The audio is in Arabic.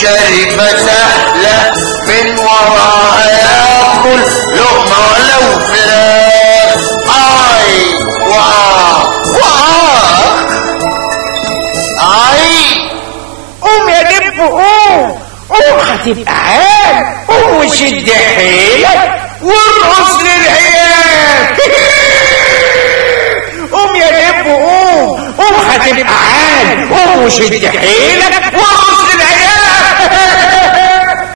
شربة سهلة من وراها ياكل لقمة ولو فراخ. اي اي قوم يا دب قوم هتبقى عال. قوم وشد حيلك وارقص للعيال. قوم يا دب قوم هتبقى عال. قوم وشد حيلك